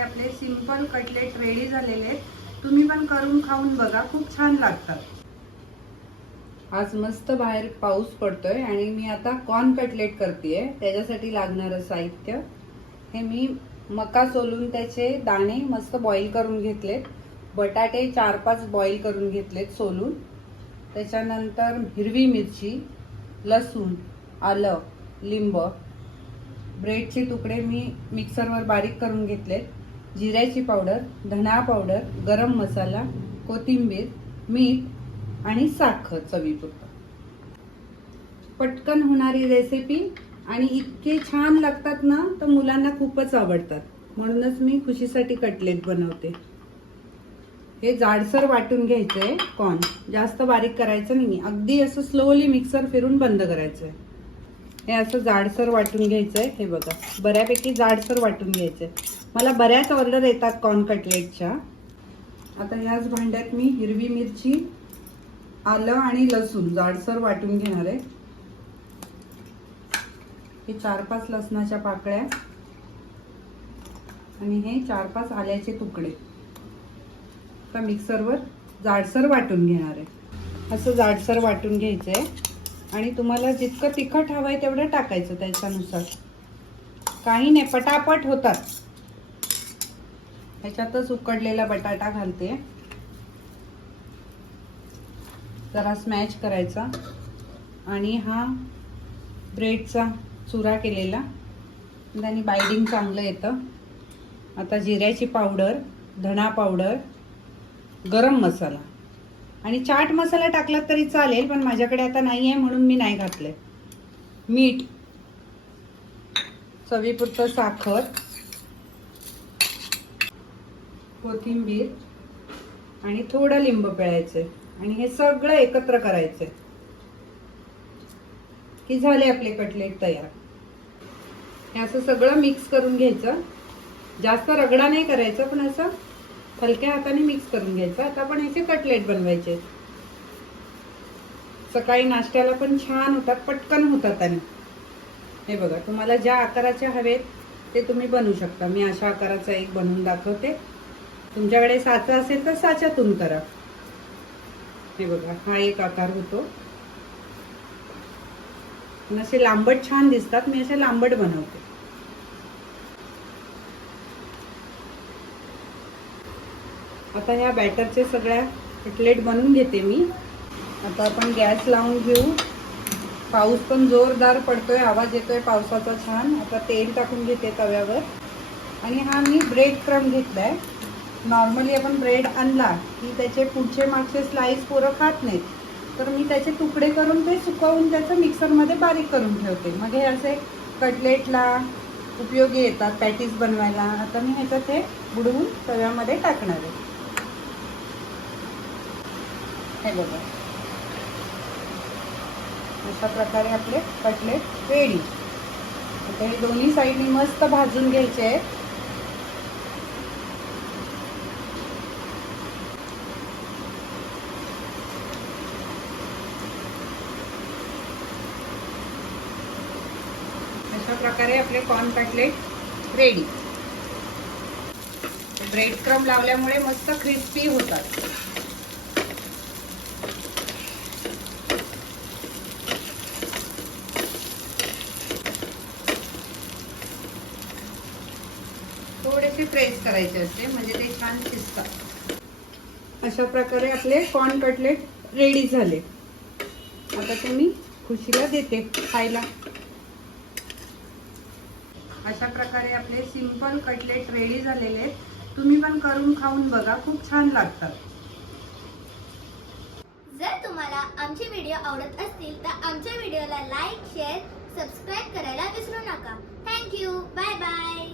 आपले simple cutlet ready झालेले आहेत। तुम्ही पण करून खाऊन बघा, खूप छान लागतात। आज मस्त बाहेर पाऊस पडतोय आणि मी आता कॉर्न कटलेट करतेय। त्याच्यासाठी लागणारं साहित्य हे मी मका सोलून त्याचे दाणे मस्त बॉईल करून घेतलेत। बटाटे 4-5 बॉईल करून घेतलेत सोलून। त्याच्यानंतर हिरवी मिरची, लसूण, आलं, लिंब, ब्रेडचे तुकडे मी मिक्सरवर बारीक करून घेतलेत। जिऱ्याची पावडर, धना पावडर, गरम मसाला, कोथिंबीर, मीठ आणि साखर चवीपुरतं। पटकन होणारी रेसिपी आणि इतके छान लागतात ना, तर मुलांना खूपच आवडतात। म्हणूनच मी खुशीसाठी कटलेट बनवते। हे जाडसर वाटून घ्यायचंय कॉर्न, जास्त बारीक करायचं नाही, अगदी असं स्लोली मिक्सर फिरून बंद करायचंय। हे असं जाडसर वाटून घ्यायचंय। हे बघा, बऱ्यापैकी जाडसर वाटून घ्यायचंय। मला बऱ्याच ऑर्डर येतात कॉर्न कटलेटच्या। आता याच भांड्यात मी हिरवी मिरची, आलं आणि लसूण जाडसर वाटून घेणार आहे। हे 4-5 लसणाच्या पाकळ्या आणि हे 4-5 आल्याचे तुकडे आता मिक्सरवर जाडसर वाटून घेणार आहे। असं जाडसर वाटून घ्यायचंय आणि तुम्हाला जितकं तिखट हवंय तेवढं टाकायचं त्याच्यानुसार। काही नाही, पटापट होतात। ह्याच्यातच उकडलेला बटाटा घालते, जरा स्मॅश करायचा आणि हा ब्रेडचा चुरा केलेला, त्याने बाइंडिंग चांगलं येतं। आता जिऱ्याची पावडर, धना पावडर, गरम मसाला आणि चाट मसाला टाकला तरी चालेल, पण माझ्याकडे आता नाही आहे म्हणून मी नाही घातले। मीठ, चवीपुरतं साखर, कोथिंबीर आणि थोडं लिंब पिळायचे आणि हे सगळं एकत्र करायचे की झाले आपले कटलेट तयार। हे असं सगळं मिक्स करून घ्यायचं। जास्त रगडा नाही करायचं, पण असं हलक्या हाताने मिक्स करून घ्यायचं। आता आपण याचे कटलेट बनवायचे। सकाळी नाश्त्याला पण छान होतात, पटकन होतात। आणि हे बघा, तुम्हाला ज्या आकाराचे हवेत ते तुम्ही बनवू शकता। मी अशा आकाराचा एक बनवून दाखवते। तुमच्याकडे साचा असेल तर साच्यातून करा। हे बघा, हा एक आकार होतो। असे लांबट छान दिसतात, मी असे लांबट बनवते। आता ह्या बॅटरचे सगळ्या कटलेट बनवून घेते मी। आता आपण गॅस लावून घेऊ। पाऊस पण जोरदार पडतोय, आवाज येतोय पावसाचा छान। आता तेल टाकून घेते तव्यावर आणि हा मी ब्रेड क्रम्ब घेतलाय। नॉर्मली आपण ब्रेड आणला की त्याचे पुढचे मागचे स्लाइस पोरं खात नाहीत, तर मी त्याचे तुकडे करून ते सुकवून त्याचं मिक्सरमध्ये बारीक करून ठेवते। मग हे असे कटलेटला उपयोगी येतात, पॅटीस बनवायला। आता मी ह्याच्यात हे बुडवून तव्यामध्ये टाकणार आहे। हे बघा, अशा प्रकारे आपले कटलेट रेडी। आता हे दोन्ही साईडनी मस्त भाजून घ्यायचे आहेत। अशा प्रकारे आपले corn cutlet ready. Bread crumb लावल्यामुळे मस्त क्रिस्पी होतात। थोडेसे प्रेस करायचे असते म्हणजे ते छान शिजतात। अशा प्रकारे आपले कॉर्न कटलेट रेडी झाले। आता ते मी खुशीला देते खायला। अशा प्रकारे आपले सिंपल कटलेट रेडी झालेले आहेत। तुम्ही पण करून खाऊन बघा, खूप छान लागतात। जर तुम्हाला आमचे व्हिडिओ आवडत असतील तर आमच्या व्हिडिओला लाईक, शेअर, सबस्क्राईब करायला विसरू नका। Thank you, bye bye.